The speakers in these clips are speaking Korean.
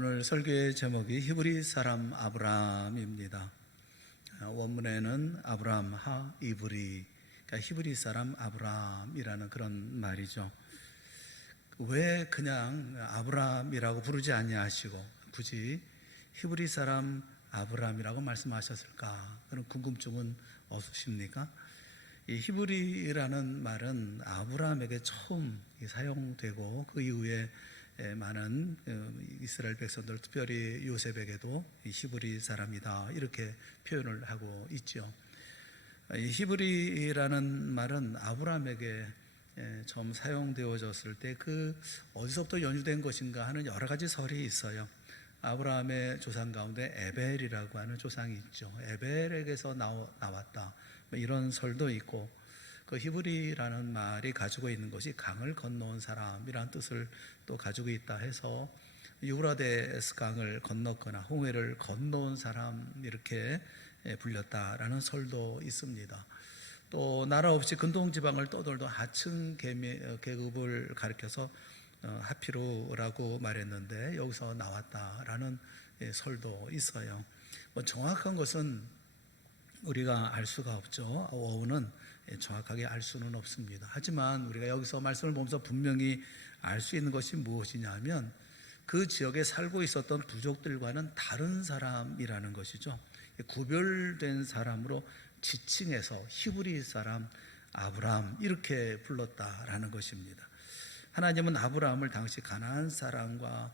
오늘 설교의 제목이 히브리 사람 아브람입니다. 원문에는 아브람 하 이브리, 그러니까 히브리 사람 아브람이라는 그런 말이죠. 왜 그냥 아브람이라고 부르지 아니하시고 굳이 히브리 사람 아브람이라고 말씀하셨을까? 그런 궁금증은 없으십니까? 이 히브리라는 말은 아브람에게 처음 사용되고 그 이후에 많은 이스라엘 백성들, 특별히 요셉에게도 히브리 사람이다 이렇게 표현을 하고 있죠. 이 히브리라는 말은 아브람에게 처음 사용되어졌을 때 그 어디서부터 연유된 것인가 하는 여러 가지 설이 있어요. 아브라함의 조상 가운데 에벨이라고 하는 조상이 있죠. 에벨에게서 나왔다 이런 설도 있고, 그 히브리라는 말이 가지고 있는 것이 강을 건너온 사람이라는 뜻을 또 가지고 있다 해서 유브라데스 강을 건넜거나 홍해를 건너온 사람 이렇게 불렸다라는 설도 있습니다. 또 나라 없이 근동지방을 떠돌던 하층 계급을 가리켜서 하피루라고 말했는데 여기서 나왔다라는 설도 있어요. 정확한 것은 우리가 알 수가 없죠. 어원은 정확하게 알 수는 없습니다. 하지만 우리가 여기서 말씀을 보면서 분명히 알 수 있는 것이 무엇이냐면 그 지역에 살고 있었던 부족들과는 다른 사람이라는 것이죠. 구별된 사람으로 지칭해서 히브리 사람 아브람 이렇게 불렀다라는 것입니다. 하나님은 아브라함을 당시 가나안 사람과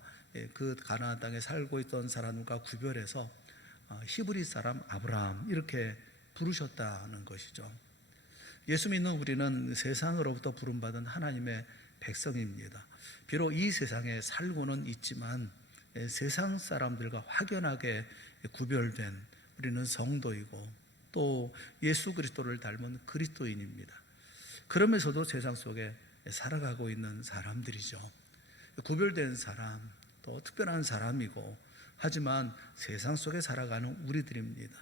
그 가나안 땅에 살고 있던 사람과 구별해서 히브리 사람 아브라함 이렇게 부르셨다는 것이죠. 예수 믿는 우리는 세상으로부터 부름받은 하나님의 백성입니다. 비록 이 세상에 살고는 있지만 세상 사람들과 확연하게 구별된 우리는 성도이고 또 예수 그리스도를 닮은 그리스도인입니다. 그러면서도 세상 속에 살아가고 있는 사람들이죠. 구별된 사람, 또 특별한 사람이고 하지만 세상 속에 살아가는 우리들입니다.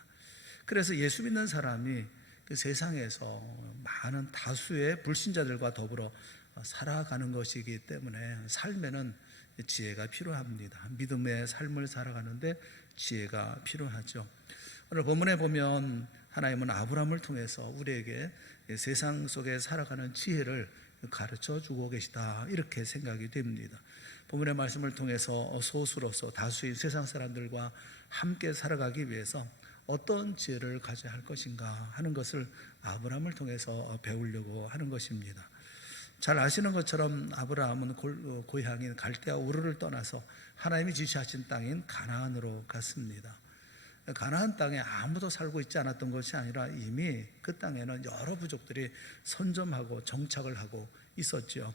그래서 예수 믿는 사람이 그 세상에서 많은 다수의 불신자들과 더불어 살아가는 것이기 때문에 삶에는 지혜가 필요합니다. 믿음의 삶을 살아가는데 지혜가 필요하죠. 오늘 본문에 보면 하나님은 아브라함을 통해서 우리에게 세상 속에 살아가는 지혜를 가르쳐 주고 계시다 이렇게 생각이 됩니다. 본문의 말씀을 통해서 소수로서 다수인 세상 사람들과 함께 살아가기 위해서 어떤 지혜를 가져야 할 것인가 하는 것을 아브라함을 통해서 배우려고 하는 것입니다. 잘 아시는 것처럼 아브라함은 고향인 갈대아 우르를 떠나서 하나님이 지시하신 땅인 가나안으로 갔습니다. 가나안 땅에 아무도 살고 있지 않았던 것이 아니라 이미 그 땅에는 여러 부족들이 선점하고 정착을 하고 있었죠.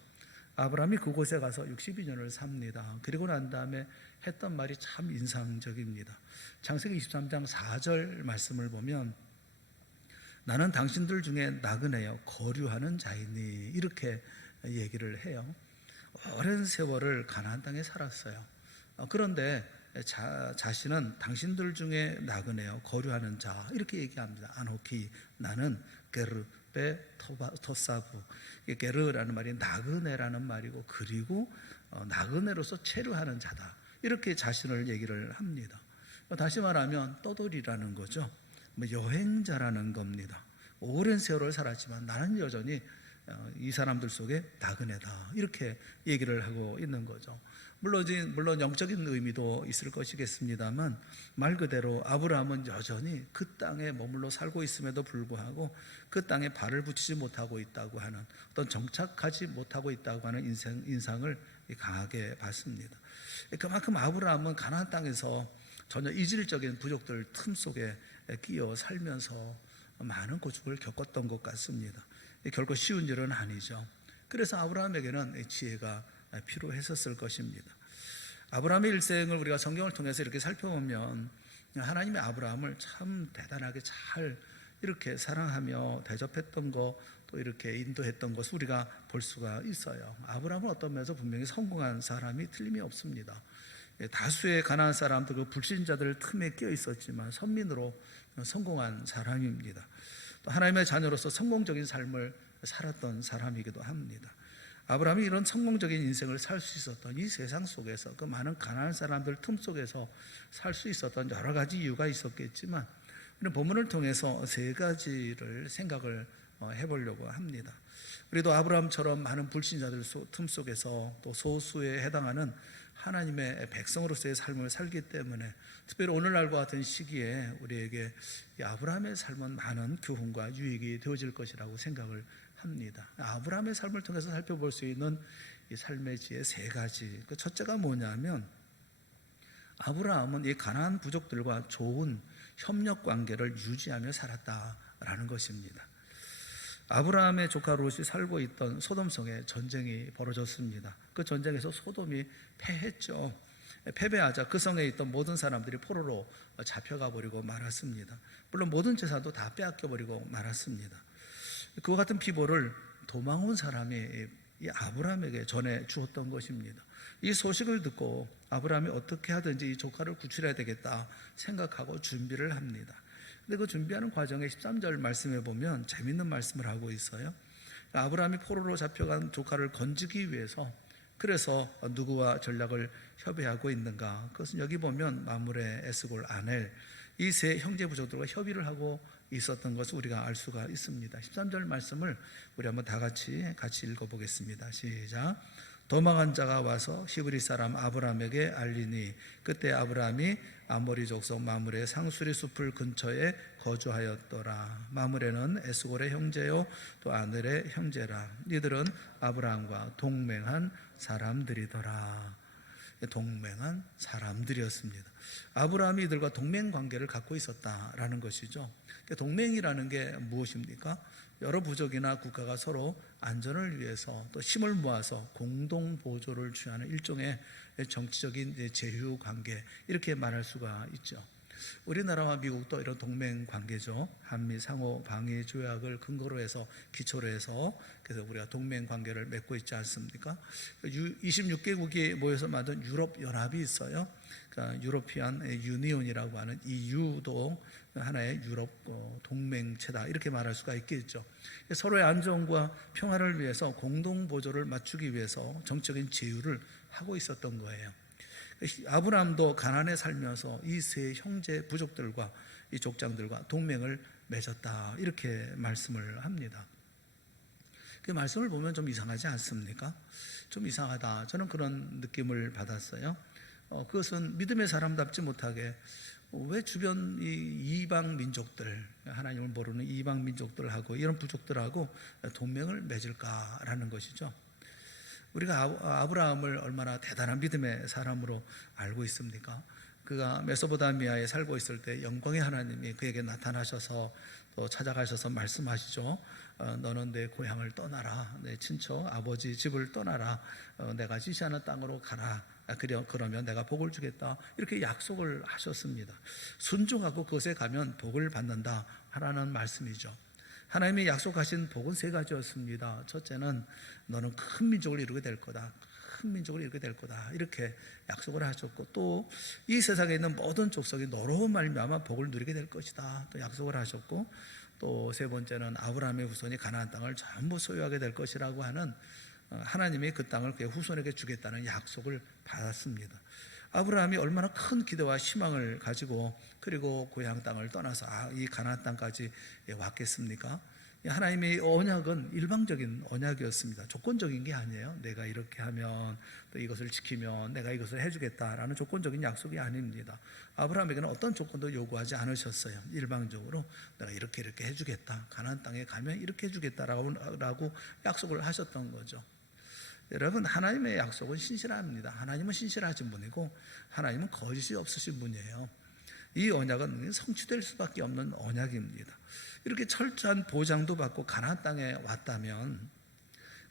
아브라함이 그곳에 가서 62년을 삽니다. 그리고 난 다음에 했던 말이 참 인상적입니다. 창세기 23장 4절 말씀을 보면 나는 당신들 중에 나그네여 거류하는 자이니 이렇게 얘기를 해요. 오랜 세월을 가나안 땅에 살았어요. 그런데 자신은 당신들 중에 나그네여 거류하는 자 이렇게 얘기합니다. 아노키 나는 게르베 토사부, 게르라는 말이 나그네라는 말이고 그리고 나그네로서 체류하는 자다 이렇게 자신을 얘기를 합니다. 다시 말하면 떠돌이라는 거죠. 여행자라는 겁니다. 오랜 세월을 살았지만 나는 여전히 이 사람들 속에 나그네다 이렇게 얘기를 하고 있는 거죠. 물론 영적인 의미도 있을 것이겠습니다만 말 그대로 아브라함은 여전히 그 땅에 머물러 살고 있음에도 불구하고 그 땅에 발을 붙이지 못하고 있다고 하는 어떤 정착하지 못하고 있다고 하는 인상을 강하게 받습니다. 그만큼 아브라함은 가나안 땅에서 전혀 이질적인 부족들 틈 속에 끼어 살면서 많은 고충을 겪었던 것 같습니다. 결코 쉬운 일은 아니죠. 그래서 아브라함에게는 지혜가 필요했었을 것입니다. 아브라함의 일생을 우리가 성경을 통해서 이렇게 살펴보면 하나님의 아브라함을 참 대단하게 잘 이렇게 사랑하며 대접했던 것, 또 이렇게 인도했던 것을 우리가 볼 수가 있어요. 아브라함은 어떤 면에서 분명히 성공한 사람이 틀림이 없습니다. 다수의 가나안 사람들, 그 불신자들 틈에 끼어 있었지만 선민으로 성공한 사람입니다. 또 하나님의 자녀로서 성공적인 삶을 살았던 사람이기도 합니다. 아브라함이 이런 성공적인 인생을 살 수 있었던 이 세상 속에서, 그 많은 가난한 사람들 틈 속에서 살 수 있었던 여러 가지 이유가 있었겠지만, 우리는 본문을 통해서 세 가지를 생각을 해보려고 합니다. 우리도 아브라함처럼 많은 불신자들 틈 속에서 또 소수에 해당하는 하나님의 백성으로서의 삶을 살기 때문에, 특별히 오늘날과 같은 시기에 우리에게 이 아브라함의 삶은 많은 교훈과 유익이 되어질 것이라고 생각을 합니다. 아브라함의 삶을 통해서 살펴볼 수 있는 이 삶의 지혜 세 가지. 그 첫째가 뭐냐면, 아브라함은 이 가나안 부족들과 좋은 협력 관계를 유지하며 살았다라는 것입니다. 아브라함의 조카 롯이 살고 있던 소돔성에 전쟁이 벌어졌습니다. 그 전쟁에서 소돔이 패했죠. 패배하자 그 성에 있던 모든 사람들이 포로로 잡혀가 버리고 말았습니다. 물론 모든 재산도 다 빼앗겨 버리고 말았습니다. 그와 같은 비보를 도망 온 사람이 이 아브라함에게 전해 주었던 것입니다. 이 소식을 듣고 아브라함이 어떻게 하든지 이 조카를 구출해야 되겠다 생각하고 준비를 합니다. 근데 그 준비하는 과정에 13절 말씀에 보면 재밌는 말씀을 하고 있어요. 아브라함이 포로로 잡혀간 조카를 건지기 위해서 그래서 누구와 전략을 협의하고 있는가? 그것은 여기 보면 마므레, 에스골, 아넬 이 세 형제 부족들과 협의를 하고 있었던 것을 우리가 알 수가 있습니다. 13절 말씀을 우리 한번 다 같이 읽어보겠습니다. 시작. 도망한 자가 와서 히브리 사람 아브라함에게 알리니 그때 아브라함이 아모리 족속 마므레 상수리 숲을 근처에 거주하였더라. 마므레는 에스골의 형제요 또 아넬의 형제라. 이들은 아브라함과 동맹한 사람들이더라. 동맹한 사람들이었습니다. 아브라함이 이들과 동맹 관계를 갖고 있었다라는 것이죠. 동맹이라는 게 무엇입니까? 여러 부족이나 국가가 서로 안전을 위해서 또 힘을 모아서 공동 보조를 취하는 일종의 정치적인 제휴 관계, 이렇게 말할 수가 있죠. 우리나라와 미국도 이런 동맹 관계죠. 한미 상호 방위 조약을 근거로 해서 기초로 해서 그래서 우리가 동맹 관계를 맺고 있지 않습니까? 26개국이 모여서 만든 유럽 연합이 있어요. 그러니까 유로피안 유니온이라고 하는 EU도 하나의 유럽 동맹체다, 이렇게 말할 수가 있겠죠. 서로의 안전과 평화를 위해서 공동 보조를 맞추기 위해서 정적인 제휴를 하고 있었던 거예요. 아브라함도 가나안에 살면서 이 세 형제 부족들과 이 족장들과 동맹을 맺었다, 이렇게 말씀을 합니다. 그 말씀을 보면 좀 이상하지 않습니까? 좀 이상하다, 저는 그런 느낌을 받았어요. 그것은 믿음의 사람답지 못하게 왜 주변 이 이방 민족들, 하나님을 모르는 이방 민족들하고 이런 부족들하고 동맹을 맺을까라는 것이죠. 우리가 아브라함을 얼마나 대단한 믿음의 사람으로 알고 있습니까? 그가 메소포타미아에 살고 있을 때 영광의 하나님이 그에게 나타나셔서 또 찾아가셔서 말씀하시죠. 너는 내 고향을 떠나라, 내 친척 아버지 집을 떠나라, 내가 지시하는 땅으로 가라, 그러면 내가 복을 주겠다, 이렇게 약속을 하셨습니다. 순종하고 그것에 가면 복을 받는다 하라는 말씀이죠. 하나님이 약속하신 복은 세 가지였습니다. 첫째는 너는 큰 민족을 이루게 될 거다, 큰 민족을 이루게 될 거다, 이렇게 약속을 하셨고, 또 이 세상에 있는 모든 족속이 너로 말미암아 복을 누리게 될 것이다, 또 약속을 하셨고, 또 세 번째는 아브라함의 후손이 가나안 땅을 전부 소유하게 될 것이라고 하는 하나님이 그 땅을 그의 후손에게 주겠다는 약속을 받았습니다. 아브라함이 얼마나 큰 기대와 희망을 가지고 그리고 고향 땅을 떠나서 이 가나안 땅까지 왔겠습니까? 하나님의 언약은 일방적인 언약이었습니다. 조건적인 게 아니에요. 내가 이렇게 하면 또 이것을 지키면 내가 이것을 해주겠다라는 조건적인 약속이 아닙니다. 아브라함에게는 어떤 조건도 요구하지 않으셨어요. 일방적으로 내가 이렇게 해주겠다, 가나안 땅에 가면 이렇게 해주겠다라고 약속을 하셨던 거죠. 여러분, 하나님의 약속은 신실합니다. 하나님은 신실하신 분이고 하나님은 거짓이 없으신 분이에요. 이 언약은 성취될 수밖에 없는 언약입니다. 이렇게 철저한 보장도 받고 가나안 땅에 왔다면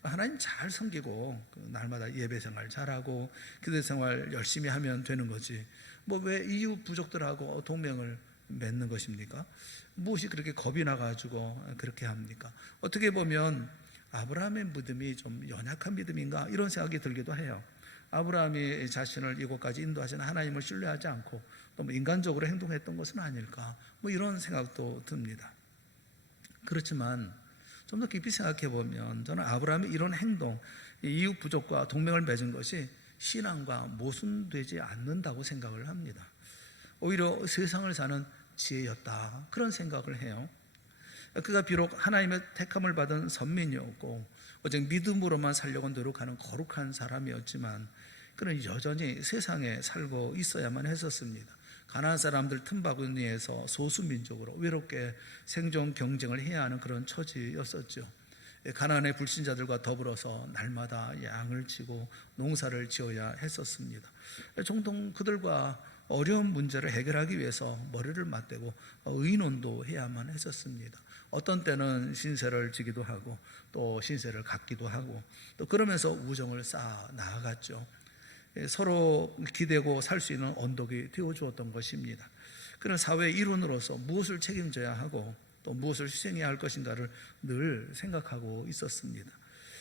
하나님 잘 섬기고 날마다 예배 생활 잘하고 기도 생활 열심히 하면 되는 거지, 뭐 왜 이웃 부족들하고 동맹을 맺는 것입니까? 무엇이 그렇게 겁이 나가지고 그렇게 합니까? 어떻게 보면 아브라함의 믿음이 좀 연약한 믿음인가, 이런 생각이 들기도 해요. 아브라함이 자신을 이곳까지 인도하신 하나님을 신뢰하지 않고 또 인간적으로 행동했던 것은 아닐까, 뭐 이런 생각도 듭니다. 그렇지만 좀 더 깊이 생각해 보면 저는 아브라함의 이런 행동, 이웃 부족과 동맹을 맺은 것이 신앙과 모순되지 않는다고 생각을 합니다. 오히려 세상을 사는 지혜였다, 그런 생각을 해요. 그가 비록 하나님의 택함을 받은 선민이었고 오직 믿음으로만 살려고 노력하는 거룩한 사람이었지만 그는 여전히 세상에 살고 있어야만 했었습니다. 가난한 사람들 틈바구니에서 소수민족으로 외롭게 생존 경쟁을 해야 하는 그런 처지였었죠. 가난의 불신자들과 더불어서 날마다 양을 치고 농사를 지어야 했었습니다. 종종 그들과 어려운 문제를 해결하기 위해서 머리를 맞대고 의논도 해야만 했었습니다. 어떤 때는 신세를 지기도 하고 또 신세를 갖기도 하고 또 그러면서 우정을 쌓아 나아갔죠. 서로 기대고 살 수 있는 언덕이 되어주었던 것입니다. 그런 사회의 일원으로서 무엇을 책임져야 하고 또 무엇을 희생해야 할 것인가를 늘 생각하고 있었습니다.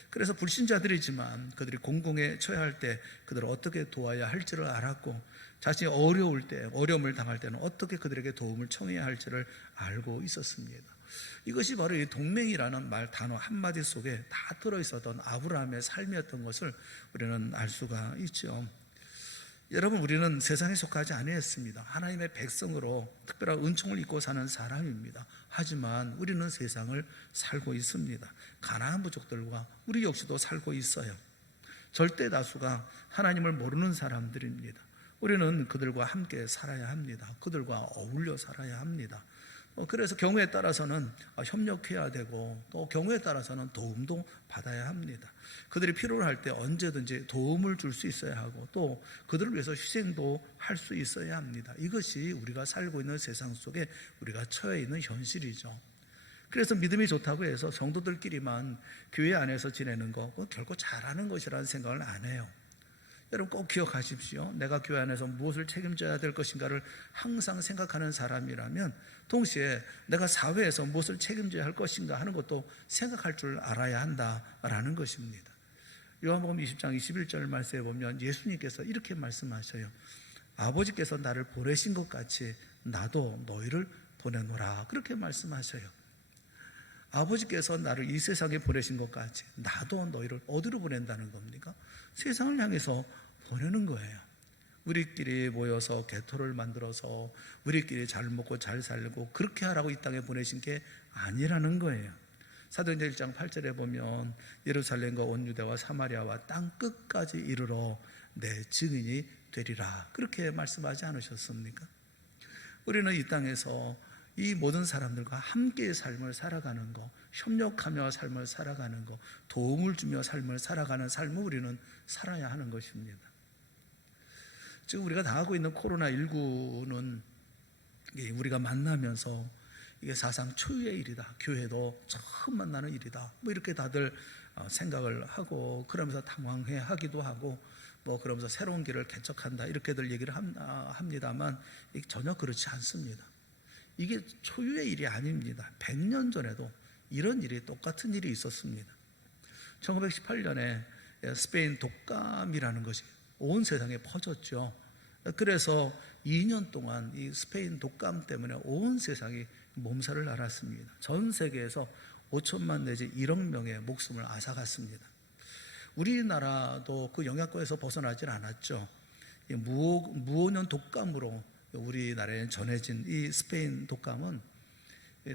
그래서 불신자들이지만 그들이 공공에 처해야 할 때 그들을 어떻게 도와야 할지를 알았고 자신이 어려울 때, 어려움을 당할 때는 어떻게 그들에게 도움을 청해야 할지를 알고 있었습니다. 이것이 바로 이 동맹이라는 말 단어 한마디 속에 다 들어있었던 아브라함의 삶이었던 것을 우리는 알 수가 있죠. 여러분, 우리는 세상에 속하지 아니했습니다. 하나님의 백성으로 특별한 은총을 입고 사는 사람입니다. 하지만 우리는 세상을 살고 있습니다. 가나안 부족들과 우리 역시도 살고 있어요. 절대 다수가 하나님을 모르는 사람들입니다. 우리는 그들과 함께 살아야 합니다. 그들과 어울려 살아야 합니다. 그래서 경우에 따라서는 협력해야 되고 또 경우에 따라서는 도움도 받아야 합니다. 그들이 필요로 할 때 언제든지 도움을 줄 수 있어야 하고 또 그들을 위해서 희생도 할 수 있어야 합니다. 이것이 우리가 살고 있는 세상 속에 우리가 처해 있는 현실이죠. 그래서 믿음이 좋다고 해서 성도들끼리만 교회 안에서 지내는 거 결코 잘하는 것이라는 생각을 안 해요. 여러분 꼭 기억하십시오. 내가 교회 안에서 무엇을 책임져야 될 것인가를 항상 생각하는 사람이라면 동시에 내가 사회에서 무엇을 책임져야 할 것인가 하는 것도 생각할 줄 알아야 한다라는 것입니다. 요한복음 20장 21절 말씀에 보면 예수님께서 이렇게 말씀하셔요. 아버지께서 나를 보내신 것 같이 나도 너희를 보내노라, 그렇게 말씀하셔요. 아버지께서 나를 이 세상에 보내신 것 같이 나도 너희를 어디로 보낸다는 겁니까? 세상을 향해서 보내는 거예요. 우리끼리 모여서 개토를 만들어서 우리끼리 잘 먹고 잘 살고 그렇게 하라고 이 땅에 보내신 게 아니라는 거예요. 사도행전 1장 8절에 보면 예루살렘과 온 유대와 사마리아와 땅 끝까지 이르러 내 증인이 되리라, 그렇게 말씀하지 않으셨습니까? 우리는 이 땅에서 이 모든 사람들과 함께 삶을 살아가는 것, 협력하며 삶을 살아가는 것, 도움을 주며 삶을 살아가는 삶을 우리는 살아야 하는 것입니다. 지금 우리가 당하고 있는 코로나19는 우리가 만나면서 이게 사상 초유의 일이다, 교회도 처음 만나는 일이다, 이렇게 다들 생각을 하고 그러면서 당황해 하기도 하고 그러면서 새로운 길을 개척한다 이렇게들 얘기를 합니다만 전혀 그렇지 않습니다. 이게 초유의 일이 아닙니다. 100년 전에도 이런 일이, 똑같은 일이 있었습니다. 1918년에 스페인 독감이라는 것이 온 세상에 퍼졌죠. 그래서 2년 동안 이 스페인 독감 때문에 온 세상이 몸살을 앓았습니다. 전 세계에서 5천만 내지 1억 명의 목숨을 앗아갔습니다. 우리나라도 그 영향권에서 벗어나질 않았죠. 무오년 독감으로 우리나라에 전해진 이 스페인 독감은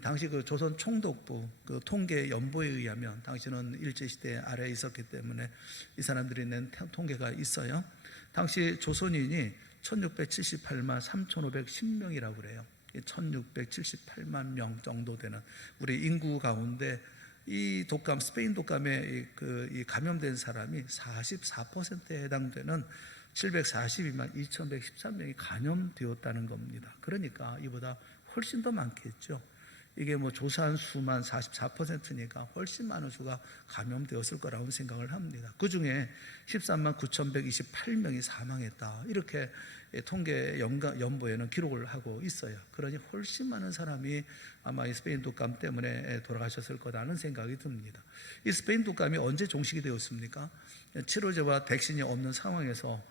당시 그 조선 총독부 그 통계 연보에 의하면, 당시는 일제시대 아래에 있었기 때문에 이 사람들이 낸 통계가 있어요. 당시 조선인이 1678만 3510명이라고 그래요. 1678만 명 정도 되는 우리 인구 가운데 이 독감, 스페인 독감에 이 감염된 사람이 44%에 해당되는 742만 2113명이 감염되었다는 겁니다. 그러니까 이보다 훨씬 더 많겠죠. 이게 조사한 수만 44%니까 훨씬 많은 수가 감염되었을 거라고 생각을 합니다. 그 중에 13만 9128명이 사망했다, 이렇게 통계 연보에는 기록을 하고 있어요. 그러니 훨씬 많은 사람이 아마 이 스페인 독감 때문에 돌아가셨을 거라는 생각이 듭니다. 이 스페인 독감이 언제 종식이 되었습니까? 치료제와 백신이 없는 상황에서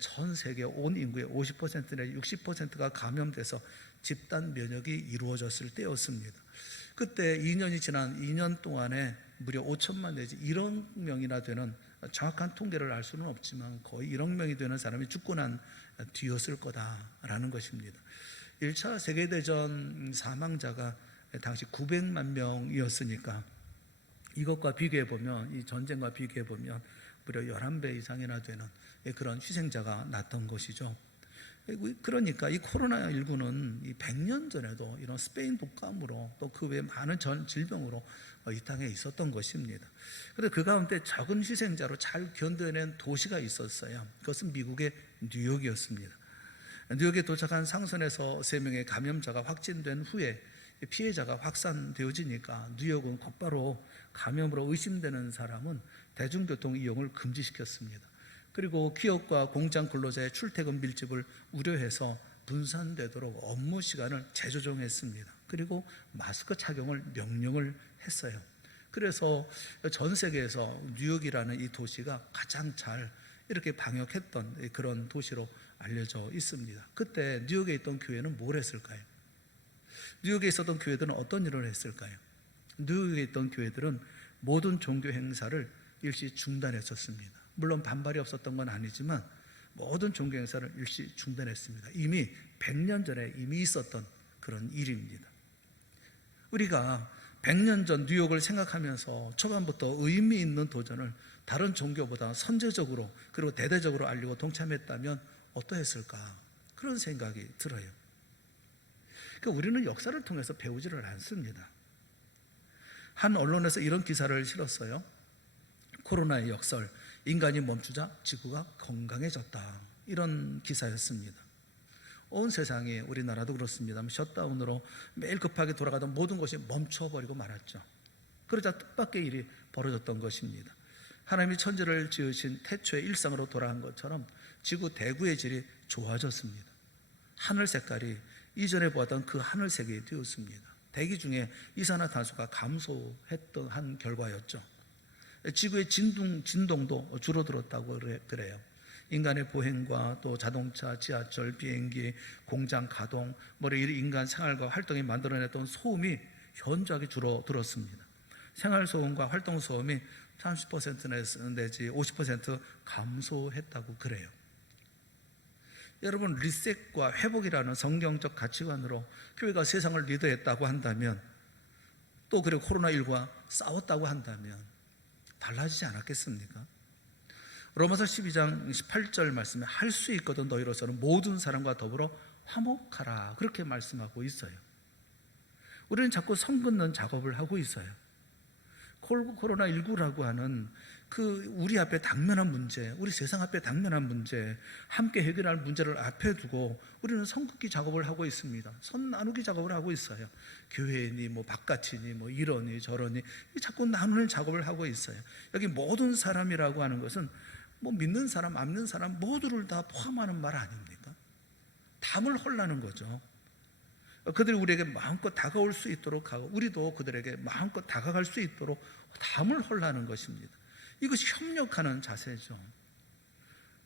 전 세계 온 인구의 50% 내지 60%가 감염돼서 집단 면역이 이루어졌을 때였습니다. 그때 2년이 지난 2년 동안에 무려 5천만 내지 1억 명이나 되는, 정확한 통계를 알 수는 없지만 거의 1억 명이 되는 사람이 죽고 난 뒤였을 거다라는 것입니다. 1차 세계대전 사망자가 당시 900만 명이었으니까 이것과 비교해보면, 이 전쟁과 비교해보면 무려 11배 이상이나 되는 그런 희생자가 났던 것이죠. 그러니까 이 코로나19는 100년 전에도 이런 스페인 독감으로 또 그 외 많은 질병으로 이 땅에 있었던 것입니다. 그런데 그 가운데 적은 희생자로 잘 견뎌낸 도시가 있었어요. 그것은 미국의 뉴욕이었습니다. 뉴욕에 도착한 상선에서 3명의 감염자가 확진된 후에 피해자가 확산되어지니까 뉴욕은 곧바로 감염으로 의심되는 사람은 대중교통 이용을 금지시켰습니다. 그리고 기업과 공장 근로자의 출퇴근 밀집을 우려해서 분산되도록 업무 시간을 재조정했습니다. 그리고 마스크 착용을 명령을 했어요. 그래서 전 세계에서 뉴욕이라는 이 도시가 가장 잘 이렇게 방역했던 그런 도시로 알려져 있습니다. 그때 뉴욕에 있던 교회는 뭘 했을까요? 뉴욕에 있었던 교회들은 어떤 일을 했을까요? 뉴욕에 있던 교회들은 모든 종교 행사를 일시 중단했었습니다. 물론 반발이 없었던 건 아니지만 모든 종교 행사를 일시 중단했습니다. 이미 100년 전에 이미 있었던 그런 일입니다. 우리가 100년 전 뉴욕을 생각하면서 초반부터 의미 있는 도전을 다른 종교보다 선제적으로 그리고 대대적으로 알리고 동참했다면 어떠했을까, 그런 생각이 들어요. 그러니까 우리는 역사를 통해서 배우지를 않습니다. 한 언론에서 이런 기사를 실었어요. 코로나의 역설, 인간이 멈추자 지구가 건강해졌다, 이런 기사였습니다. 온 세상이, 우리나라도 그렇습니다만 셧다운으로 매일 급하게 돌아가던 모든 것이 멈춰버리고 말았죠. 그러자 뜻밖의 일이 벌어졌던 것입니다. 하나님이 천지를 지으신 태초의 일상으로 돌아간 것처럼 지구 대구의 질이 좋아졌습니다. 하늘 색깔이 이전에 보았던 그 하늘색이 되었습니다. 대기 중에 이산화탄소가 감소했던 한 결과였죠. 지구의 진동도 줄어들었다고 그래요. 인간의 보행과 또 자동차, 지하철, 비행기, 공장 가동, 인간 생활과 활동이 만들어냈던 소음이 현저하게 줄어들었습니다. 생활소음과 활동소음이 30% 내지 50% 감소했다고 그래요. 여러분, 리셋과 회복이라는 성경적 가치관으로 교회가 세상을 리더했다고 한다면, 또 그리고 코로나19와 싸웠다고 한다면 달라지지 않았겠습니까? 로마서 12장 18절 말씀에 할 수 있거든 너희로서는 모든 사람과 더불어 화목하라, 그렇게 말씀하고 있어요. 우리는 자꾸 선 긋는 작업을 하고 있어요. 코로나19라고 하는 그 우리 앞에 당면한 문제, 우리 세상 앞에 당면한 문제, 함께 해결할 문제를 앞에 두고 우리는 선 긋기 작업을 하고 있습니다. 선 나누기 작업을 하고 있어요. 교회니 바깥이니 이러니 저러니 자꾸 나누는 작업을 하고 있어요. 여기 모든 사람이라고 하는 것은 믿는 사람, 안 믿는 사람 모두를 다 포함하는 말 아닙니까? 담을 헐라는 거죠. 그들이 우리에게 마음껏 다가올 수 있도록 하고 우리도 그들에게 마음껏 다가갈 수 있도록 담을 헐라는 것입니다. 이것이 협력하는 자세죠.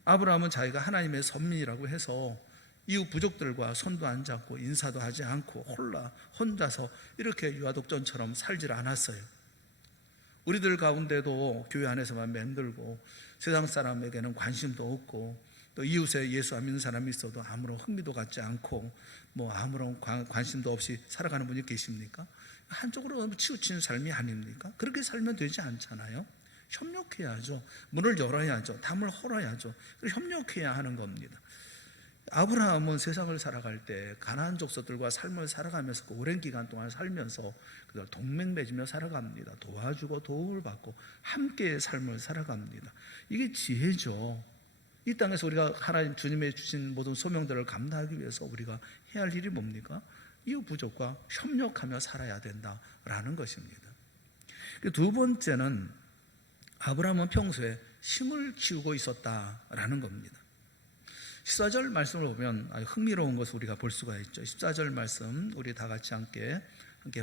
아브라함은 자기가 하나님의 선민이라고 해서 이웃 부족들과 손도 안 잡고 인사도 하지 않고 혼자서 이렇게 유아독존처럼 살질 않았어요. 우리들 가운데도 교회 안에서만 맴돌고 세상 사람에게는 관심도 없고 또 이웃에 예수 안 믿는 사람이 있어도 아무런 흥미도 갖지 않고 아무런 관심도 없이 살아가는 분이 계십니까? 한쪽으로 치우친 삶이 아닙니까? 그렇게 살면 되지 않잖아요. 협력해야죠. 문을 열어야죠. 담을 헐어야죠. 그리고 협력해야 하는 겁니다. 아브라함은 세상을 살아갈 때 가나안 족속들과 삶을 살아가면서 오랜 기간 동안 살면서 그들 동맹 맺으며 살아갑니다. 도와주고 도움을 받고 함께 삶을 살아갑니다. 이게 지혜죠. 이 땅에서 우리가 하나님 주님의 주신 모든 소명들을 감당하기 위해서 우리가 해야 할 일이 뭡니까? 이웃 부족과 협력하며 살아야 된다라는 것입니다. 두 번째는 아브라함은 평소에 힘을 키우고 있었다라는 겁니다. 14절 말씀을 보면 아주 흥미로운 것을 우리가 볼 수가 있죠. 14절 말씀 우리 다 같이 함께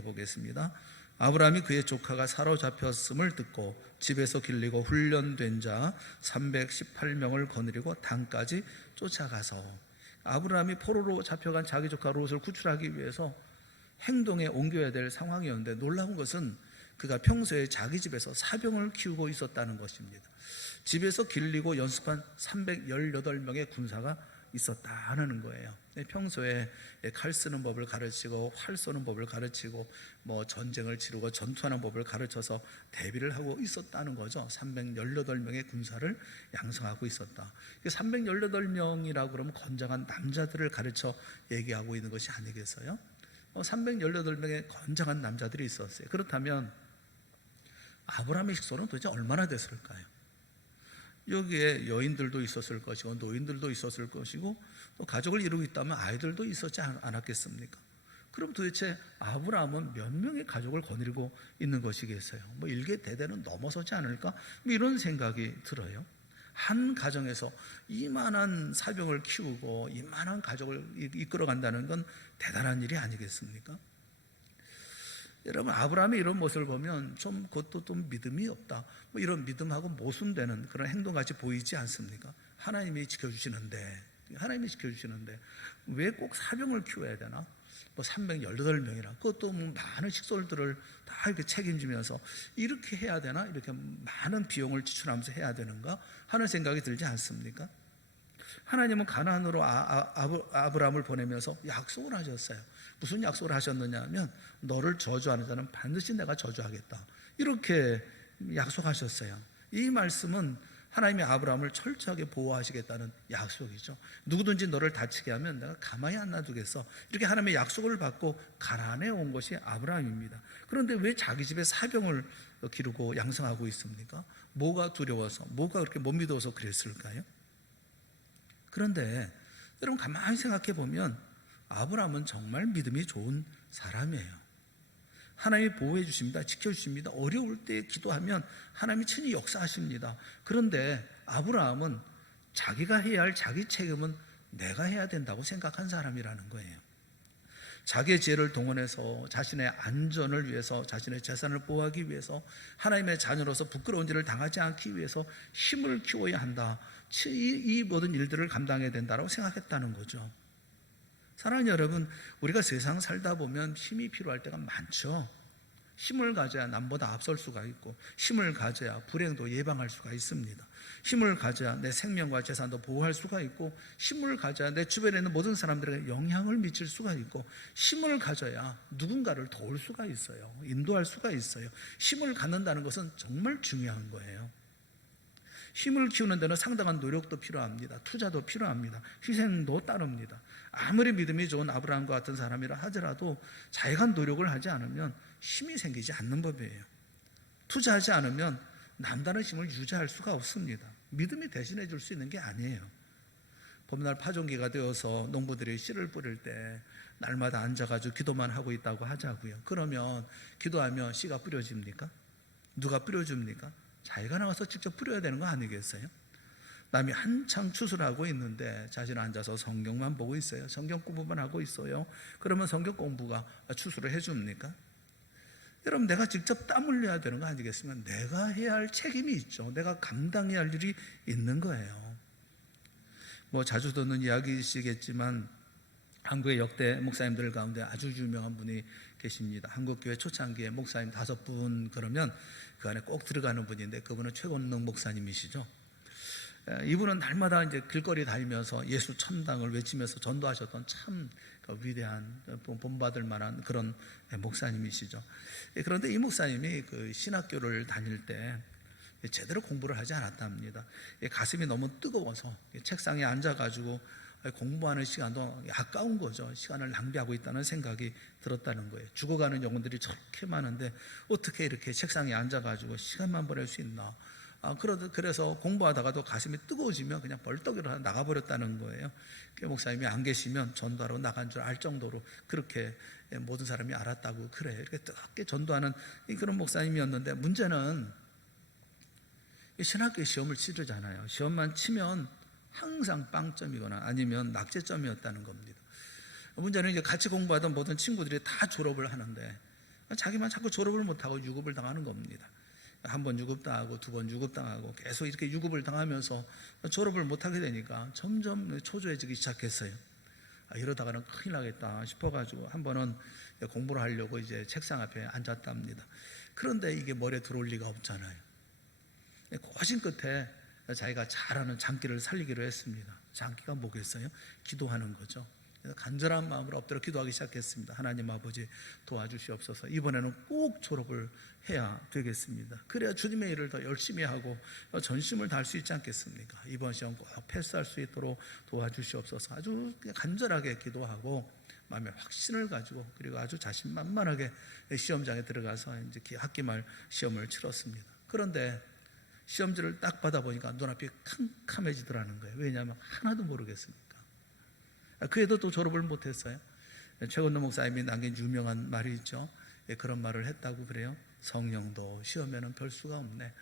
보겠습니다. 아브라함이 그의 조카가 사로잡혔음을 듣고 집에서 길리고 훈련된 자 318명을 거느리고 단까지 쫓아가서, 아브라함이 포로로 잡혀간 자기 조카 롯을 구출하기 위해서 행동에 옮겨야 될 상황이었는데 놀라운 것은 그가 평소에 자기 집에서 사병을 키우고 있었다는 것입니다. 집에서 길리고 연습한 318명의 군사가 있었다는 거예요. 평소에 칼 쓰는 법을 가르치고 활 쏘는 법을 가르치고 전쟁을 치르고 전투하는 법을 가르쳐서 대비를 하고 있었다는 거죠. 318명의 군사를 양성하고 있었다. 318명이라고 그러면 건장한 남자들을 가르쳐 얘기하고 있는 것이 아니겠어요? 318명의 건장한 남자들이 있었어요. 그렇다면 아브라함의 식소는 도대체 얼마나 됐을까요? 여기에 여인들도 있었을 것이고 노인들도 있었을 것이고 또 가족을 이루고 있다면 아이들도 있었지 않았겠습니까? 그럼 도대체 아브라함은 몇 명의 가족을 거느리고 있는 것이겠어요? 일개 대대는 넘어서지 않을까? 이런 생각이 들어요. 한 가정에서 이만한 사병을 키우고 이만한 가족을 이끌어간다는 건 대단한 일이 아니겠습니까? 여러분, 아브라함의 이런 모습을 보면 그것도 좀 믿음이 없다, 이런 믿음하고 모순되는 그런 행동같이 보이지 않습니까? 하나님이 지켜주시는데 왜 꼭 사병을 키워야 되나? 318명이라 그것도 많은 식솔들을 다 이렇게 책임지면서 이렇게 해야 되나? 이렇게 많은 비용을 지출하면서 해야 되는가 하는 생각이 들지 않습니까? 하나님은 가나안으로 아브라함을 보내면서 약속을 하셨어요. 무슨 약속을 하셨느냐 하면 너를 저주하는 자는 반드시 내가 저주하겠다, 이렇게 약속하셨어요. 이 말씀은 하나님이 아브라함을 철저하게 보호하시겠다는 약속이죠. 누구든지 너를 다치게 하면 내가 가만히 안 놔두겠어, 이렇게 하나님의 약속을 받고 가나안에 온 것이 아브라함입니다. 그런데 왜 자기 집에 사병을 기르고 양성하고 있습니까? 뭐가 두려워서, 뭐가 그렇게 못 믿어서 그랬을까요? 그런데 여러분, 가만히 생각해 보면 아브라함은 정말 믿음이 좋은 사람이에요. 하나님이 보호해 주십니다. 지켜주십니다. 어려울 때 기도하면 하나님이 친히 역사하십니다. 그런데 아브라함은 자기가 해야 할 자기 책임은 내가 해야 된다고 생각한 사람이라는 거예요. 자기의 지혜를 동원해서 자신의 안전을 위해서, 자신의 재산을 보호하기 위해서, 하나님의 자녀로서 부끄러운 일을 당하지 않기 위해서 힘을 키워야 한다, 이 모든 일들을 감당해야 된다고 생각했다는 거죠. 사랑하는 여러분, 우리가 세상 살다 보면 힘이 필요할 때가 많죠. 힘을 가져야 남보다 앞설 수가 있고, 힘을 가져야 불행도 예방할 수가 있습니다. 힘을 가져야 내 생명과 재산도 보호할 수가 있고, 힘을 가져야 내 주변에 있는 모든 사람들에게 영향을 미칠 수가 있고, 힘을 가져야 누군가를 도울 수가 있어요. 인도할 수가 있어요. 힘을 갖는다는 것은 정말 중요한 거예요. 힘을 키우는 데는 상당한 노력도 필요합니다. 투자도 필요합니다. 희생도 따릅니다. 아무리 믿음이 좋은 아브라함과 같은 사람이라 하더라도 자기가 노력을 하지 않으면 힘이 생기지 않는 법이에요. 투자하지 않으면 남다른 힘을 유지할 수가 없습니다. 믿음이 대신해 줄 수 있는 게 아니에요. 봄날 파종기가 되어서 농부들이 씨를 뿌릴 때 날마다 앉아가지고 기도만 하고 있다고 하자고요. 그러면 기도하면 씨가 뿌려집니까? 누가 뿌려줍니까? 자기가 나가서 직접 뿌려야 되는 거 아니겠어요? 남이 한창 추수하고 있는데 자신은 앉아서 성경만 보고 있어요. 성경 공부만 하고 있어요. 그러면 성경 공부가 추수를 해줍니까? 여러분, 내가 직접 땀 흘려야 되는 거 아니겠습니까? 내가 해야 할 책임이 있죠. 내가 감당해야 할 일이 있는 거예요. 자주 듣는 이야기이시겠지만 한국의 역대 목사님들 가운데 아주 유명한 분이 계십니다. 한국교회 초창기에 목사님 5분 그러면 그 안에 꼭 들어가는 분인데, 그분은 최권능 목사님이시죠. 이분은 날마다 이제 길거리 다니면서 예수 천당을 외치면서 전도하셨던 참 위대한, 본받을 만한 그런 목사님이시죠. 그런데 이 목사님이 그 신학교를 다닐 때 제대로 공부를 하지 않았답니다. 가슴이 너무 뜨거워서 책상에 앉아가지고 공부하는 시간도 아까운 거죠. 시간을 낭비하고 있다는 생각이 들었다는 거예요. 죽어가는 영혼들이 저렇게 많은데 어떻게 이렇게 책상에 앉아가지고 시간만 보낼 수 있나. 그래서 공부하다가도 가슴이 뜨거워지면 그냥 벌떡 일어나 나가버렸다는 거예요. 목사님이 안 계시면 전도하러 나간 줄 알 정도로 그렇게 모든 사람이 알았다고 그래요. 이렇게 뜨겁게 전도하는 그런 목사님이었는데, 문제는 신학교 시험을 치르잖아요. 시험만 치면 항상 빵점이거나 아니면 낙제점이었다는 겁니다. 문제는 이제 같이 공부하던 모든 친구들이 다 졸업을 하는데 자기만 자꾸 졸업을 못하고 유급을 당하는 겁니다. 한 번 유급당하고 2번 유급당하고 계속 이렇게 유급을 당하면서 졸업을 못하게 되니까 점점 초조해지기 시작했어요. 이러다가는 큰일 나겠다 싶어가지고 한 번은 공부를 하려고 이제 책상 앞에 앉았답니다. 그런데 이게 머리에 들어올 리가 없잖아요. 고심 끝에 자기가 잘하는 장기를 살리기로 했습니다. 장기가 뭐겠어요? 기도하는 거죠. 그래서 간절한 마음으로 엎드려 기도하기 시작했습니다. 하나님 아버지 도와주시옵소서. 이번에는 꼭 졸업을 해야 되겠습니다. 그래야 주님의 일을 더 열심히 하고 전심을 다할 수 있지 않겠습니까? 이번 시험 꼭 패스할 수 있도록 도와주시옵소서. 아주 간절하게 기도하고 마음의 확신을 가지고 그리고 아주 자신만만하게 시험장에 들어가서 이제 학기 말 시험을 치렀습니다. 그런데 시험지를 딱 받아보니까 눈앞이 캄캄해지더라는 거예요. 왜냐하면 하나도 모르겠으니까. 그래도 또 졸업을 못했어요. 최건도 목사님이 남긴 유명한 말이 있죠. 그런 말을 했다고 그래요. 성령도 시험에는 별 수가 없네.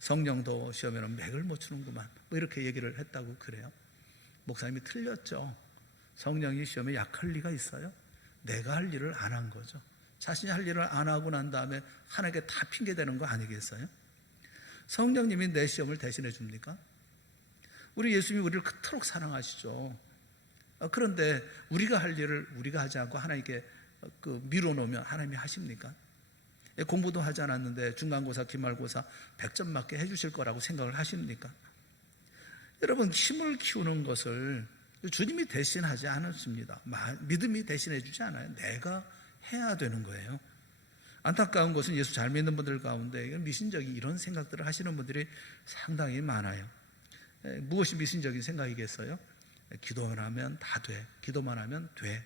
성령도 시험에는 맥을 못 추는구만. 뭐 이렇게 얘기를 했다고 그래요. 목사님이 틀렸죠. 성령이 시험에 약할 리가 있어요? 내가 할 일을 안 한 거죠. 자신이 할 일을 안 하고 난 다음에 하나님께 다 핑계대는 거 아니겠어요? 성령님이 내 시험을 대신해 줍니까? 우리 예수님이 우리를 그토록 사랑하시죠. 그런데 우리가 할 일을 우리가 하지 않고 하나님께 미뤄놓으면 하나님이 하십니까? 공부도 하지 않았는데 중간고사, 기말고사 100점 맞게 해주실 거라고 생각을 하십니까? 여러분, 힘을 키우는 것을 주님이 대신하지 않습니다. 믿음이 대신해 주지 않아요. 내가 해야 되는 거예요. 안타까운 것은 예수 잘 믿는 분들 가운데 미신적인 이런 생각들을 하시는 분들이 상당히 많아요. 무엇이 미신적인 생각이겠어요? 기도만 하면 다 돼. 기도만 하면 돼.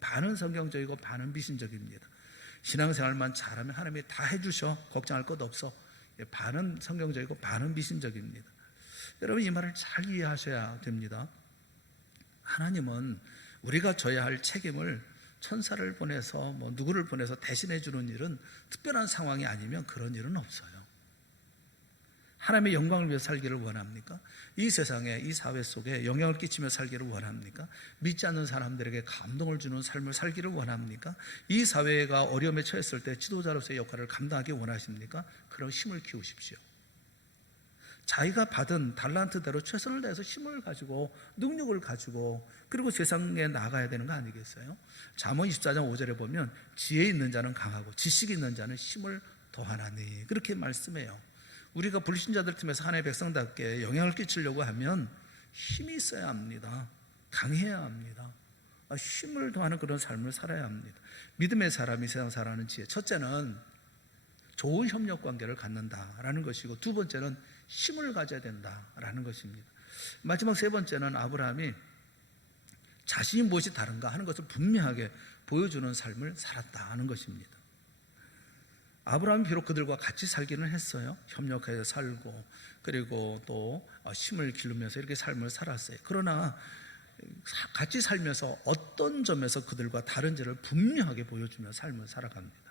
반은 성경적이고 반은 미신적입니다. 신앙생활만 잘하면 하나님이 다 해주셔. 걱정할 것 없어. 반은 성경적이고 반은 미신적입니다. 여러분, 이 말을 잘 이해하셔야 됩니다. 하나님은 우리가 져야 할 책임을 천사를 보내서 누구를 보내서 대신해 주는 일은 특별한 상황이 아니면 그런 일은 없어요. 하나님의 영광을 위해 살기를 원합니까? 이 세상에, 이 사회 속에 영향을 끼치며 살기를 원합니까? 믿지 않는 사람들에게 감동을 주는 삶을 살기를 원합니까? 이 사회가 어려움에 처했을 때 지도자로서의 역할을 감당하기 원하십니까? 그런 힘을 키우십시오. 자기가 받은 달란트대로 최선을 다해서 힘을 가지고 능력을 가지고 그리고 세상에 나가야 되는 거 아니겠어요? 잠언 24장 5절에 보면 지혜 있는 자는 강하고 지식 있는 자는 힘을 더하나니 그렇게 말씀해요. 우리가 불신자들 틈에서 하나님의 백성답게 영향을 끼치려고 하면 힘이 있어야 합니다. 강해야 합니다. 힘을 더하는 그런 삶을 살아야 합니다. 믿음의 사람이 세상 살아가는 지혜, 첫째는 좋은 협력 관계를 갖는다라는 것이고 두 번째는 힘을 가져야 된다라는 것입니다. 마지막 세 번째는 아브라함이 자신이 무엇이 다른가 하는 것을 분명하게 보여주는 삶을 살았다는 것입니다. 아브라함이 비록 그들과 같이 살기는 했어요. 협력해서 살고 그리고 또 힘을 기르면서 이렇게 삶을 살았어요. 그러나 같이 살면서 어떤 점에서 그들과 다른지를 분명하게 보여주며 삶을 살아갑니다.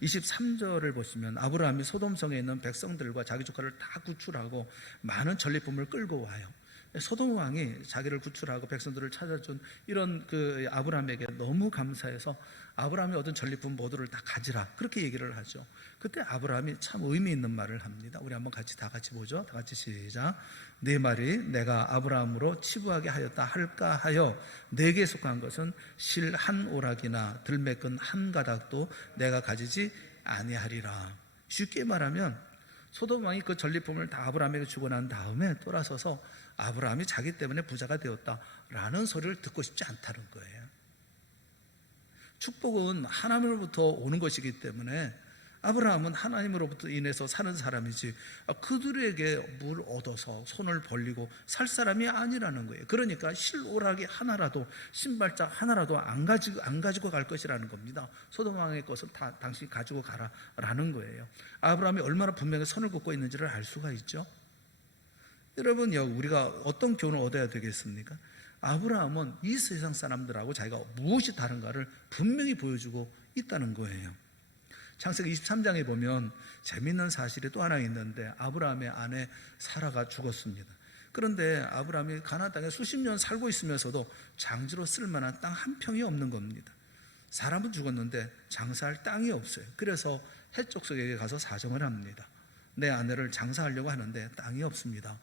23절을 보시면 아브라함이 소돔성에 있는 백성들과 자기 조카를 다 구출하고 많은 전리품을 끌고 와요. 소돔 왕이 자기를 구출하고 백성들을 찾아준 이런 아브라함에게 너무 감사해서 아브라함이 얻은 전리품 모두를 다 가지라 그렇게 얘기를 하죠. 그때 아브라함이 참 의미 있는 말을 합니다. 우리 한번 다 같이 보죠. 다 같이 시작. 네 말이 내가 아브라함으로 치부하게 하였다 할까 하여 내게 속한 것은 실 한 오락이나 들매끈 한 가닥도 내가 가지지 아니하리라. 쉽게 말하면 소돔 왕이 그 전리품을 다 아브라함에게 주고 난 다음에 돌아서서 아브라함이 자기 때문에 부자가 되었다라는 소리를 듣고 싶지 않다는 거예요. 축복은 하나님으로부터 오는 것이기 때문에 아브라함은 하나님으로부터 인해서 사는 사람이지 그들에게 물 얻어서 손을 벌리고 살 사람이 아니라는 거예요. 그러니까 실오락이 하나라도 신발짝 하나라도 안 가지고 갈 것이라는 겁니다. 소돔 왕의 것을 다 당신이 가지고 가라라는 거예요. 아브라함이 얼마나 분명히 선을 긋고 있는지를 알 수가 있죠. 여러분, 우리가 어떤 교훈을 얻어야 되겠습니까? 아브라함은 이 세상 사람들하고 자기가 무엇이 다른가를 분명히 보여주고 있다는 거예요. 창세기 23장에 보면 재미있는 사실이 또 하나 있는데 아브라함의 아내 사라가 죽었습니다. 그런데 아브라함이 가나안 땅에 수십 년 살고 있으면서도 장지로 쓸만한 땅 한 평이 없는 겁니다. 사람은 죽었는데 장사할 땅이 없어요. 그래서 헷족속에게 가서 사정을 합니다. 내 아내를 장사하려고 하는데 땅이 없습니다.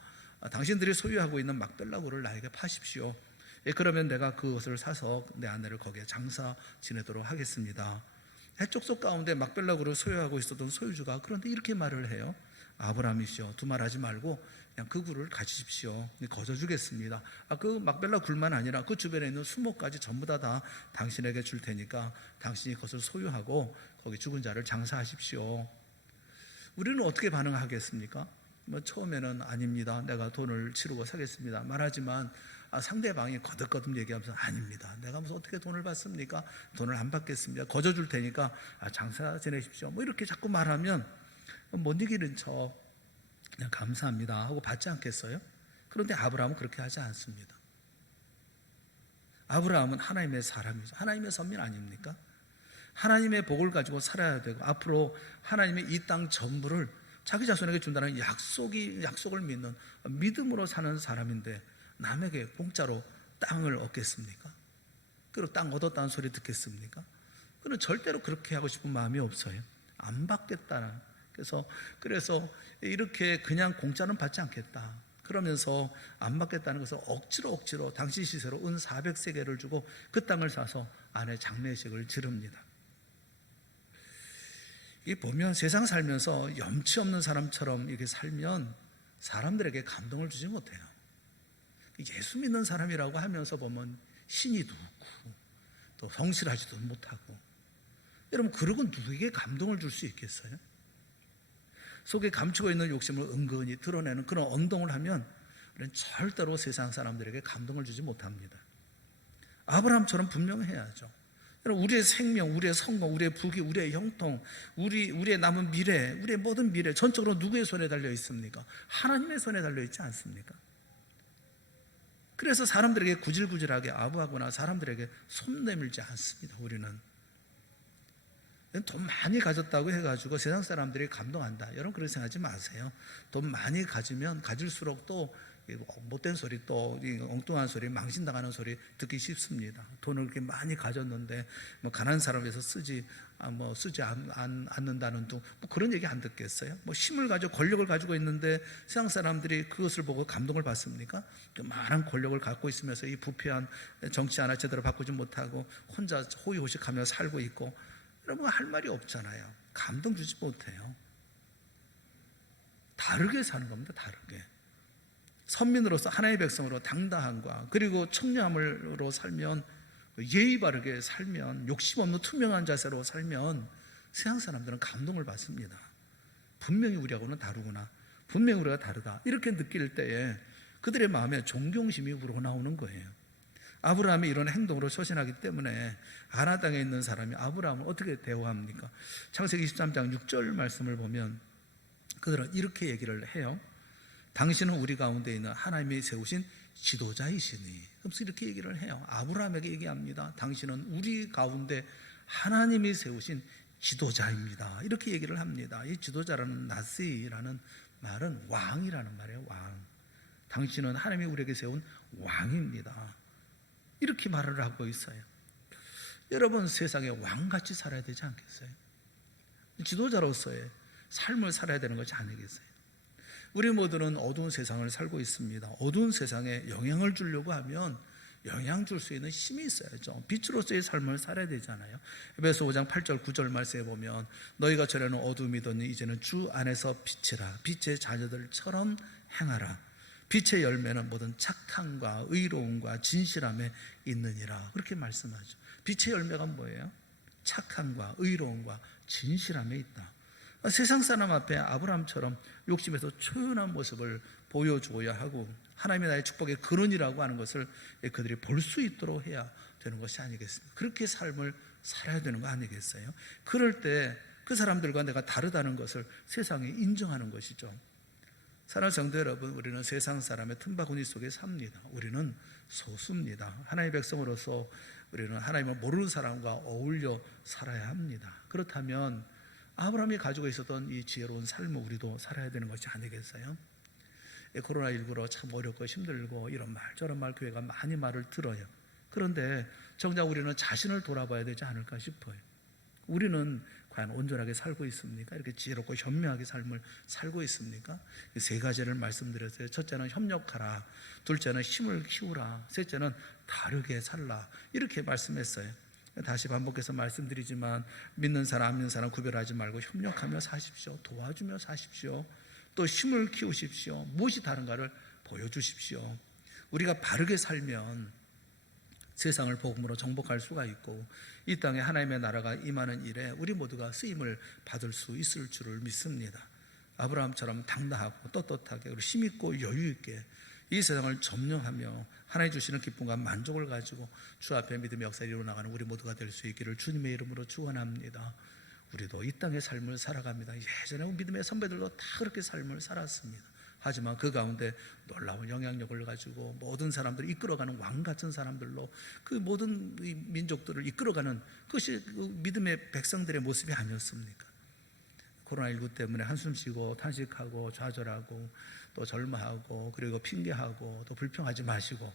당신들이 소유하고 있는 막벨라고를 나에게 파십시오. 그러면 내가 그것을 사서 내 아내를 거기에 장사 지내도록 하겠습니다. 해족속 가운데 막벨락으로 소유하고 있었던 소유주가 그런데 이렇게 말을 해요. 아브라함이시여, 두말하지 말고 그냥 그 굴을 가지십시오. 거저 주겠습니다. 그 막벨라 굴만 아니라 그 주변에 있는 수목까지 전부 다 당신에게 줄 테니까 당신이 그것을 소유하고 거기 죽은 자를 장사하십시오. 우리는 어떻게 반응하겠습니까? 처음에는 아닙니다, 내가 돈을 치르고 사겠습니다 말하지만 상대방이 거듭거듭 얘기하면서 아닙니다, 내가 무슨 어떻게 돈을 받습니까? 돈을 안 받겠습니다, 거저 줄 테니까 장사 지내십시오 이렇게 자꾸 말하면 못 이기는 척 그냥 감사합니다 하고 받지 않겠어요? 그런데 아브라함은 그렇게 하지 않습니다. 아브라함은 하나님의 사람이죠. 하나님의 선민 아닙니까? 하나님의 복을 가지고 살아야 되고 앞으로 하나님의 이 땅 전부를 자기 자손에게 준다는 약속을 믿는 믿음으로 사는 사람인데 남에게 공짜로 땅을 얻겠습니까? 그리고 땅 얻었다는 소리 듣겠습니까? 그는 절대로 그렇게 하고 싶은 마음이 없어요. 안 받겠다는. 그래서 이렇게 그냥 공짜는 받지 않겠다 그러면서 안 받겠다는 것을 억지로 당시 시세로 은 400세겔을 주고 그 땅을 사서 아내 장례식을 치릅니다. 이 보면 세상 살면서 염치 없는 사람처럼 이렇게 살면 사람들에게 감동을 주지 못해요. 예수 믿는 사람이라고 하면서 보면 신의도 없고 또 성실하지도 못하고, 여러분 그러고 누구에게 감동을 줄 수 있겠어요? 속에 감추고 있는 욕심을 은근히 드러내는 그런 언동을 하면 우리는 절대로 세상 사람들에게 감동을 주지 못합니다. 아브라함처럼 분명해야죠. 우리의 생명, 우리의 성공, 우리의 부귀, 우리의 형통, 우리의 남은 미래, 우리의 모든 미래 전적으로 누구의 손에 달려 있습니까? 하나님의 손에 달려 있지 않습니까? 그래서 사람들에게 구질구질하게 아부하거나 사람들에게 손 내밀지 않습니다. 우리는 돈 많이 가졌다고 해가지고 세상 사람들이 감동한다, 여러분 그렇게 생각하지 마세요. 돈 많이 가지면 가질수록 또 못된 소리, 또 엉뚱한 소리, 망신당하는 소리 듣기 쉽습니다. 돈을 그렇게 많이 가졌는데 가난한 사람에서 쓰지 않는다는 등 그런 얘기 안 듣겠어요? 힘을 가지고 권력을 가지고 있는데 세상 사람들이 그것을 보고 감동을 받습니까? 많은 권력을 갖고 있으면서 이 부패한 정치 하나 제대로 바꾸지 못하고 혼자 호의호식하며 살고 있고, 여러분 할 말이 없잖아요. 감동 주지 못해요. 다르게 사는 겁니다. 다르게. 선민으로서 하나님의 백성으로 당당함과 그리고 청렴함으로 살면, 예의 바르게 살면, 욕심 없는 투명한 자세로 살면 세상 사람들은 감동을 받습니다. 분명히 우리하고는 다르구나, 분명히 우리가 다르다 이렇게 느낄 때에 그들의 마음에 존경심이 우러나오는 거예요. 아브라함이 이런 행동으로 소신하기 때문에 가나안 땅에 있는 사람이 아브라함을 어떻게 대우합니까? 창세기 23장 6절 말씀을 보면 그들은 이렇게 얘기를 해요. 당신은 우리 가운데 있는 하나님이 세우신 지도자이시니. 그래서 이렇게 얘기를 해요. 아브라함에게 얘기합니다. 당신은 우리 가운데 하나님이 세우신 지도자입니다. 이렇게 얘기를 합니다. 이 지도자라는 나시라는 말은 왕이라는 말이에요. 왕. 당신은 하나님이 우리에게 세운 왕입니다. 이렇게 말을 하고 있어요. 여러분 세상에 왕같이 살아야 되지 않겠어요? 지도자로서의 삶을 살아야 되는 것이 아니겠어요? 우리 모두는 어두운 세상을 살고 있습니다. 어두운 세상에 영향을 주려고 하면 영향 줄 수 있는 힘이 있어야죠. 빛으로서의 삶을 살아야 되잖아요. 에베소 5장 8절 9절 말씀에 보면 너희가 전에는 어둠이더니 이제는 주 안에서 빛이라, 빛의 자녀들처럼 행하라. 빛의 열매는 모든 착함과 의로움과 진실함에 있느니라. 그렇게 말씀하죠. 빛의 열매가 뭐예요? 착함과 의로움과 진실함에 있다. 세상 사람 앞에 아브라함처럼 욕심에서 초연한 모습을 보여주어야 하고 하나님의 나의 축복의 근원이라고 하는 것을 그들이 볼 수 있도록 해야 되는 것이 아니겠습니까? 그렇게 삶을 살아야 되는 거 아니겠어요? 그럴 때 그 사람들과 내가 다르다는 것을 세상에 인정하는 것이죠. 사랑하는 성도 여러분, 우리는 세상 사람의 틈바구니 속에 삽니다. 우리는 소수입니다. 하나님의 백성으로서 우리는 하나님을 모르는 사람과 어울려 살아야 합니다. 그렇다면 아브라함이 가지고 있었던 이 지혜로운 삶을 우리도 살아야 되는 것이 아니겠어요? 코로나19로 참 어렵고 힘들고 이런 말 저런 말 교회가 많이 말을 들어요. 그런데 정작 우리는 자신을 돌아봐야 되지 않을까 싶어요. 우리는 과연 온전하게 살고 있습니까? 이렇게 지혜롭고 현명하게 삶을 살고 있습니까? 세 가지를 말씀드렸어요. 첫째는 협력하라, 둘째는 힘을 키우라, 셋째는 다르게 살라, 이렇게 말씀했어요. 다시 반복해서 말씀드리지만 믿는 사람 안 믿는 사람 구별하지 말고 협력하며 사십시오. 도와주며 사십시오. 또 힘을 키우십시오. 무엇이 다른가를 보여주십시오. 우리가 바르게 살면 세상을 복음으로 정복할 수가 있고 이 땅에 하나님의 나라가 임하는 일에 우리 모두가 쓰임을 받을 수 있을 줄을 믿습니다. 아브라함처럼 당당하고 떳떳하게 그리고 힘있고 여유있게 이 세상을 점령하며 하나님 주시는 기쁨과 만족을 가지고 주 앞에 믿음의 역사를 이루어나가는 우리 모두가 될 수 있기를 주님의 이름으로 축원합니다. 우리도 이 땅의 삶을 살아갑니다. 예전에 믿음의 선배들도 다 그렇게 삶을 살았습니다. 하지만 그 가운데 놀라운 영향력을 가지고 모든 사람들을 이끌어가는 왕같은 사람들로 그 모든 민족들을 이끌어가는 그것이 믿음의 백성들의 모습이 아니었습니까? 코로나19 때문에 한숨 쉬고 탄식하고 좌절하고 또 절마하고 그리고 핑계하고 또 불평하지 마시고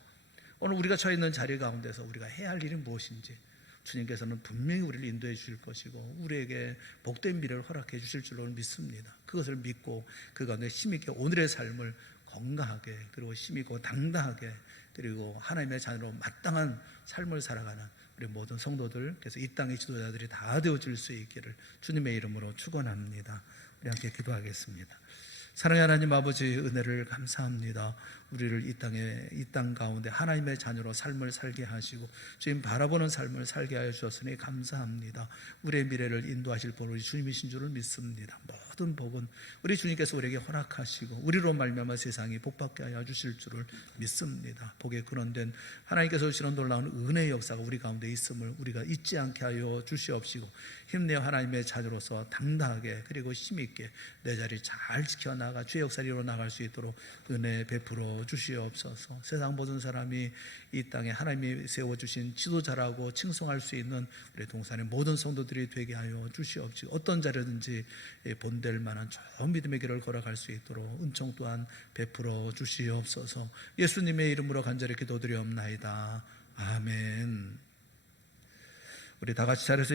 오늘 우리가 처해 있는 자리 가운데서 우리가 해야 할 일이 무엇인지 주님께서는 분명히 우리를 인도해 주실 것이고 우리에게 복된 미래를 허락해 주실 줄로 믿습니다. 그것을 믿고 그 가운데 힘있게 오늘의 삶을 건강하게 그리고 힘있고 당당하게 그리고 하나님의 자녀로 마땅한 삶을 살아가는 우리 모든 성도들 그래서 이 땅의 지도자들이 다 되어질 수 있기를 주님의 이름으로 축원합니다. 우리 함께 기도하겠습니다. 사랑의 하나님 아버지 은혜를 감사합니다. 우리를 이 땅 가운데 하나님의 자녀로 삶을 살게 하시고 주님 바라보는 삶을 살게 하여 주셨으니 감사합니다. 우리의 미래를 인도하실 분 우리 주님이신 줄을 믿습니다. 모든 복은 우리 주님께서 우리에게 허락하시고 우리로 말미암아 세상이 복받게 하여 주실 줄을 믿습니다. 복에 근원된 하나님께서 주시는 놀라운 은혜의 역사가 우리 가운데 있음을 우리가 잊지 않게 하여 주시옵시고 힘내어 하나님의 자녀로서 당당하게 그리고 힘있게 내 자리 잘 지켜나가 주의 역사를 이루어나갈 수 있도록 은혜 베풀어 주시옵소서. 세상 모든 사람이 이 땅에 하나님이 세워주신 지도자라고 칭송할 수 있는 우리 동산의 모든 성도들이 되게 하여 주시옵시고 어떤 자리든지 본될 만한 좋은 믿음의 길을 걸어갈 수 있도록 은총 또한 베풀어 주시옵소서. 예수님의 이름으로 간절히 기도드리옵나이다. 아멘. 우리 다 같이 자리에서